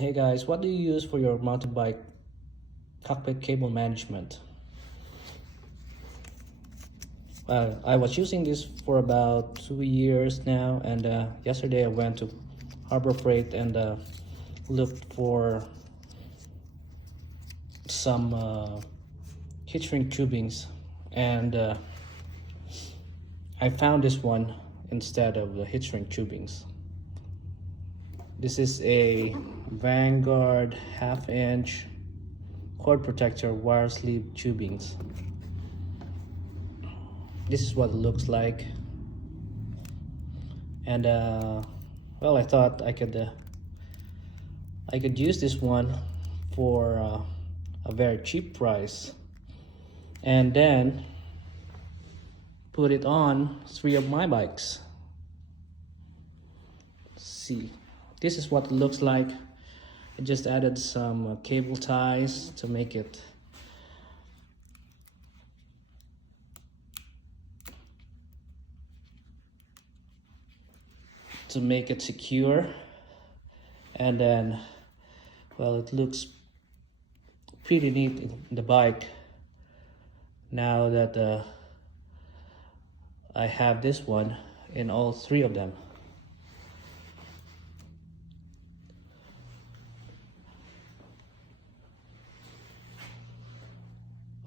Hey guys, what do you use for your mountain bike cockpit cable management? I was using this for about 2 years now, and yesterday I went to Harbor Freight and looked for some heat shrink tubings, and I found this one instead of the heat shrink tubings. This is a Vanguard 1/2-inch cord protector wire sleeve tubings. This is what it looks like, and well, I thought I could use this one for a very cheap price, and then put it on 3 of my bikes. See, this is what it looks like. I just added some cable ties to make it secure, and then, well, it looks pretty neat in the bike now that I have this one in all 3 of them.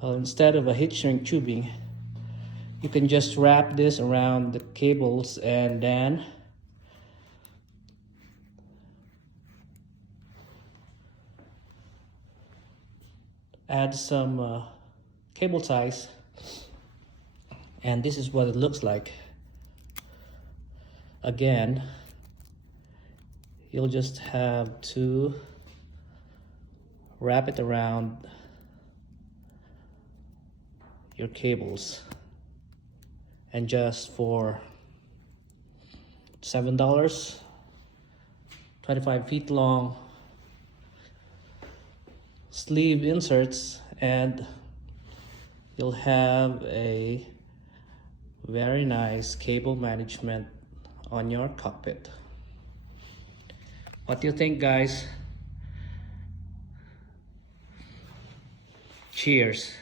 Well, instead of a heat shrink tubing, you can just wrap this around the cables and then add some cable ties, and this is what it looks like. Again, you'll just have to wrap it around your cables, and just for $7, 25 feet long sleeve inserts, and you'll have a very nice cable management on your cockpit. What do you think, guys? Cheers.